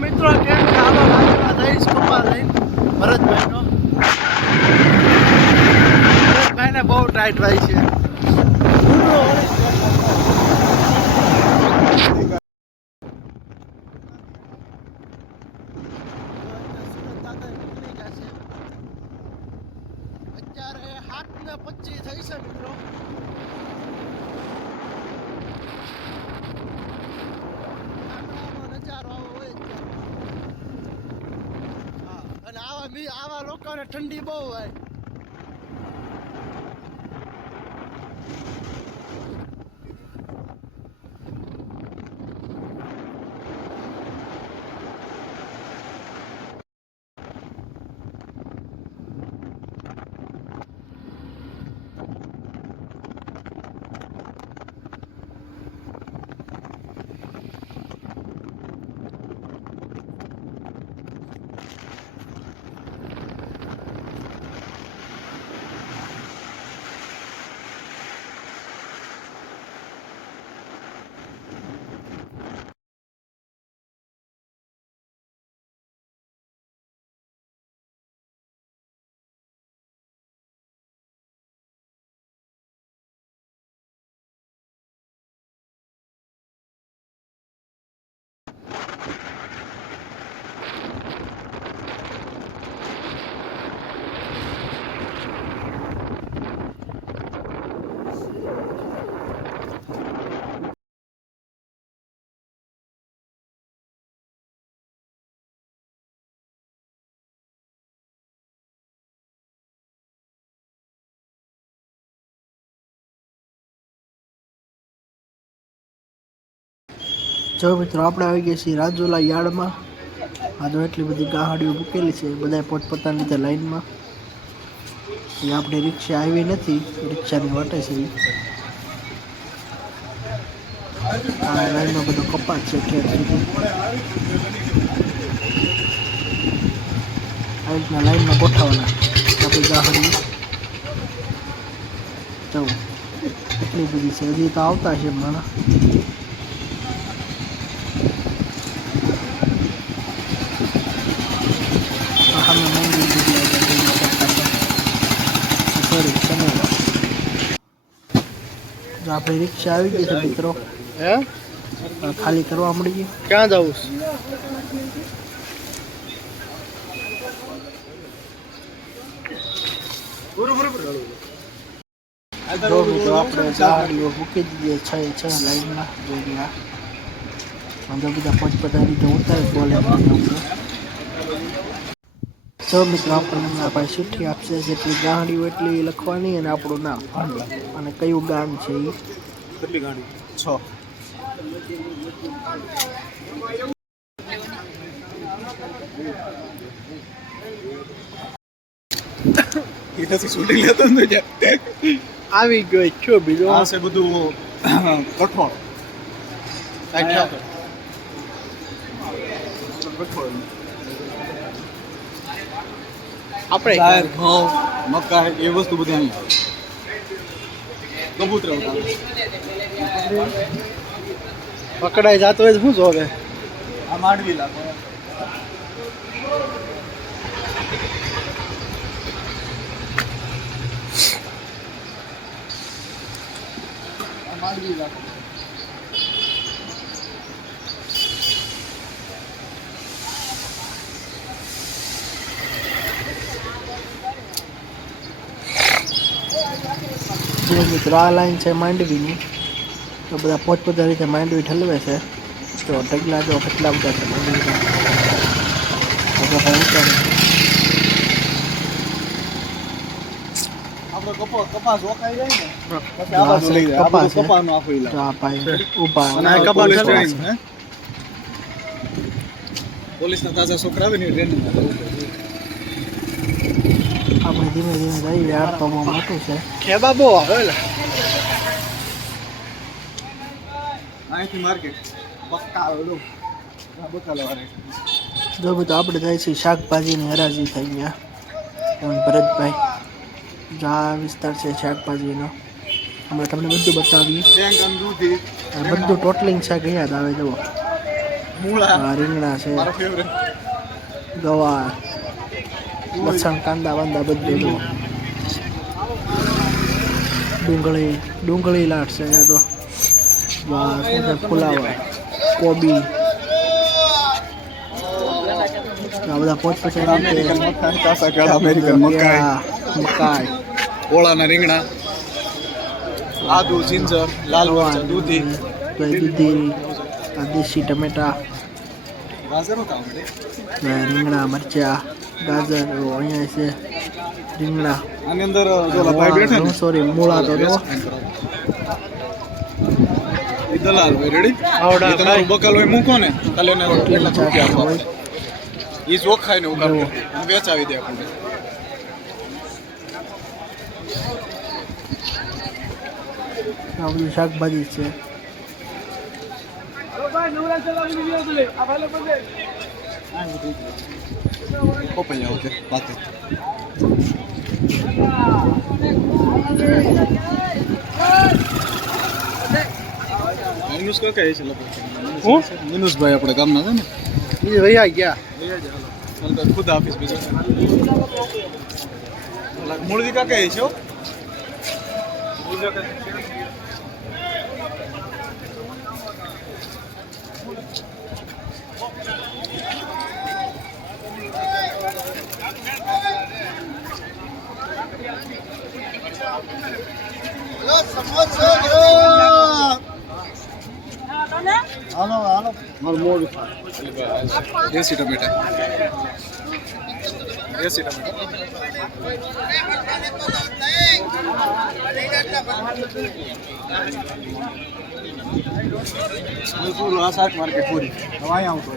મિત્રો કેમ છે? હાલો રાજુલા જઈશ કપા લઈને ભરતભાઈનો. ભરતભાઈને બહુ ટાઈટ ભાઈ છે. અત્યારે 7:25 થઈ છે મિત્રો. અને આવા લોકોને ઠંડી બહુ હોય. જો મિત્રો આપણે આવી ગયા છીએ રાજુલા યાર્ડમાં. આ જો એટલી બધી ગાડીઓ મૂકેલી છે, બધા પોતપોતાની રીતે લાઈનમાં. એ આપણી રિક્ષા આવી નથી, રિક્ષાની વાટે છે. આ લાઈનમાં બધો કપાટ છે ઠેર સુધી. આ રીતના લાઈનમાં ગોઠવવાના આપણી ગાડી. જો એટલી બધી છે, હજી તો આવતા છે માણસ. આપણી રિક્ષા આવી ગઈ છે મિત્રો. હે ખાલી કરવા મળી ગઈ. ક્યાં જવું જો મિત્રો આપણે ગાડીઓ મૂકી દીધી છ લાઈનમાં. જોઈ અંદર બધા પોતપોતાની રીતે ઉતારે બોલે. જો મિત્રો આપણને આપણે ચિઠ્ઠી આપશે, જેટલી ગાડીઓ એટલી લખવાની અને આપણું નામ અને કયું ગામ છે એ. કેટલી ગાડી? 6. આવી ગયો છો બીજો આ છે બધું કઠોળ. આપણે ઘઉં મકાઈ એ વસ્તુ બધી અહીં કબૂતર પકડાઈ જતો હોય શું જોવે? આ માંડવી લાગે. માંડવી લાગે. મિત્રો આ લાઈન છે માંડવીની. તો બધા પોતપોતાની રીતે માંડવી ઠલવે છે. તો ઢગલા જો કેટલા બધા છે માંડવીના. કપાસ ઓકાઈ જાય ને પછી આ બાજુ લઈ જાય. આ બધું કપાસનું આખું ઈલા. આ ભાઈ ઊભા અને આ કપાસ ટ્રેનિંગ હે. પોલીસના તાજા છોકરા આવે ને ટ્રેનિંગમાં આપણે ધીમે ધીમે જઈએ. યાર તો બહુ મોટું છે. ખેબા બહુ આવે ને અહીંથી માર્કેટ બક્કા ઓલું બકાલો વારે. જો બધું આપણે જાય છે શાકભાજીની હરાજી થઈ ગયા. ભરતભાઈ આ વિસ્તાર છે શાકભાજીનો. હમણાં તમને બધું બતાવીએ. બધું ટોટલિંગ શાક યાદ આવે. જુઓ રીંગણા છે, ગવાર, લસણ, કાંદા વાંદા બધું. ડુંગળી લાટ છે તો ફુલાવર, કોબી, આ બધા 50 અમેરિકન મકાઈ, ઓળાના રીંગણા, આદુ, જીંજર, લાલ મરચાં, દૂધી, દેશી ટમેટા, રીંગણા, મરચા, ગાજર. અહીંયા છે રીંગણા. આની અંદર ભાઈ બેઠા ને, સોરી, મૂળા તો જો એ દલાલ ભાઈ રેડી. તમારું બકલ હોય મૂકો ને કાલે એને એટલા રૂપિયા આપવા પડે. એ ચોખાઈ ને ઉગાડ વેચાવી દે આપણને. આ બધું શાકભાજી છે. પપૈયા ઓકે પાકે. મિનુસ કાકા છે લગભગ. મિનુસભાઈ આપણે ગામના છે ને, એ રહ્યા ગયા. ખુદ ઓફિસ બીજો મૂળવી કાકા છે. હાલો મારું મોડું દેશી ટમેટા. દેશી ટમેટા પૂરું આ શાક માર્કેટ પૂરી. હવે અહીંયા આવતો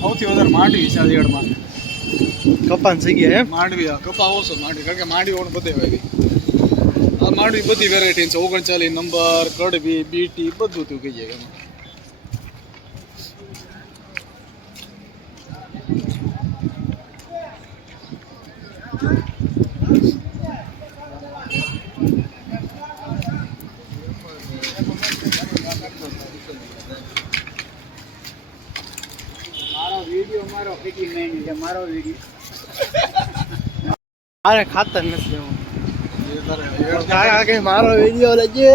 સૌથી વધારે માંડવી છે આજગઢમાં. કપાન જગ્યા એમ માંડવી કપા ઓછો માંડવી, કારણ કે માંડવી ઓણ બધે હોય. આ માંડવી બધી વેરાયટી છે. 39 નંબર, કડવી, બીટી બધું તું કહી જાય એમાં. મારે ખાતર નથી લેવું. મારો વિડીયો લેજે.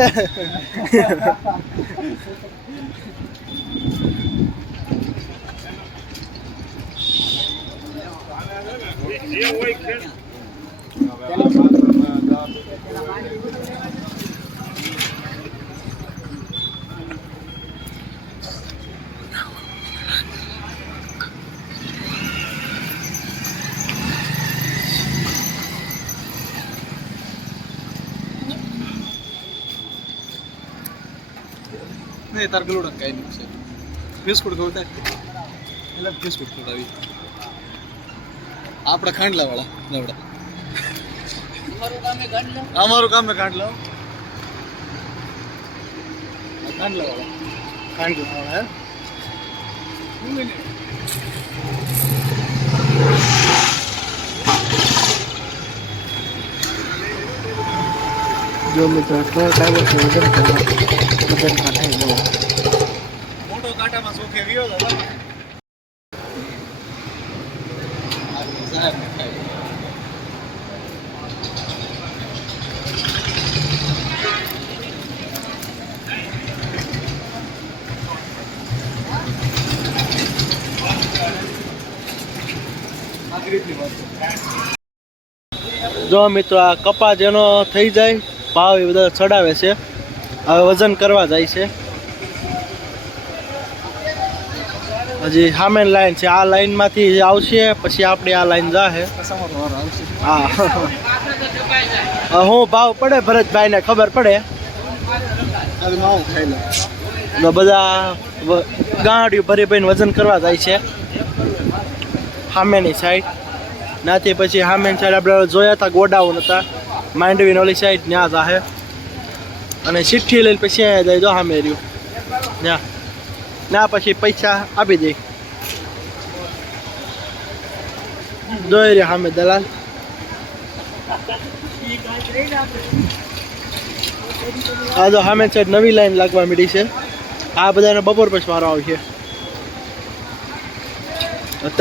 નહીં તાર ગલુડા કઈ નહીં છે. બિસ્કુટ ખવતા એટલે બિસ્કુટ ખવડાવી આપણે ખાંડલા વાળા નવડા. અમારું કામ મેં ખાંડલા વાળા. ખાંડલા વાળા જો મિત્રો કાંઈ વસ્તુ વજન કાંઠે દો. મોટો કાંટામાં સોખે ગયો હતો. જો મિત્રો આ કપા જેનો થઈ જાય ભાવ એ બધા ચડાવે છે. હવે વજન કરવા જાય છે. હજી સામે લાઈન છે. આ લાઈનમાંથી આવશે પછી આપણે આ લાઈન જાહે. હા હું ભાવ પડે ભરતભાઈને ખબર પડે તો બધા ગાંડિયું ભરી ભરીને વજન કરવા જાય છે સામેની સાઈડ. નાથી પછી સામેની સાઈડ આપણે જોયા હતા ગોડાઉન હતા માંડવીની ઓલી સાઈડ ત્યાં જાહે. અને ચિઠ્ઠી લઈને પછી અહીંયા જાય જો સામે રહ્યું ત્યાં ના પછી પૈસા આપી દે. જોઈ રહ્યા સામે દલાલ. આ તો સામે સાઈડ નવી લાઈન લાગવા મળી છે. આ બધાને બપોર પછી વારો આવશે.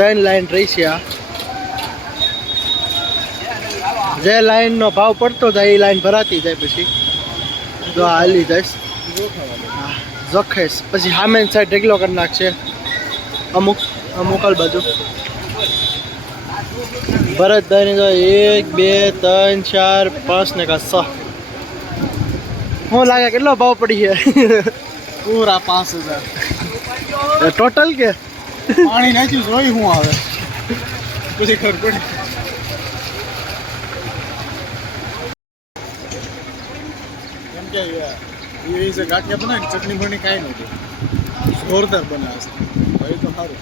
3 લાઈન રહી છે. આ જે લાઈનનો ભાવ પડતો જાય એ લાઈન ભરાતી જાય પછી જો હાલી જાય જોખેશ પછી સામે સાઈડ ઢગલો કરી નાખશે. અમુક બાજુ ભરતભાઈની તો 1 2 3 4 5 ને 6 શું લાગે કેટલો ભાવ પડી છે? પૂરા 5000 ટોટલ કે પાણી નાખ્યું જોઈ શું આવે પછી ખબર પડી. એમ કે એ છે ગાંઠિયા બનાવે ચટણી બની કાંઈ નથી જોરદાર બનાવે છે ભાઈ તો સારું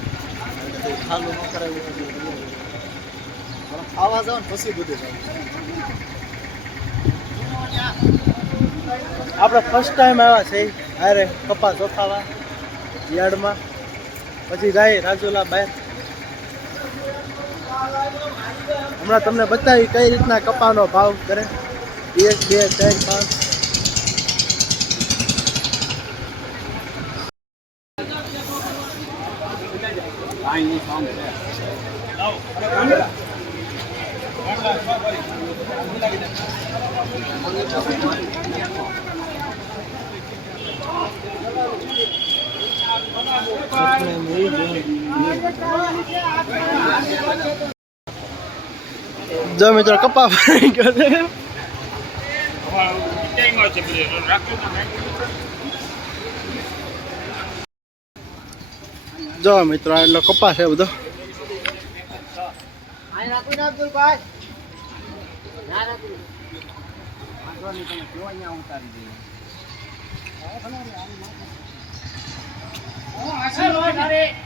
ખાલું ન કરાવ્યું ખાવા જાવ ને પછી બધું જાવ. આપણે ફર્સ્ટ ટાઈમ આવ્યા છે અરે કપા ચોખાવા યાર્ડમાં પછી જાય રાજુલા બહાર. હમણાં તમને બતાવી કઈ રીતના કપાનો ભાવ કરે 1 2 3 5. જો મિત્રો કપા ભરાઈ ગયો છે. જો મિત્રો એટલો કપા છે બધો.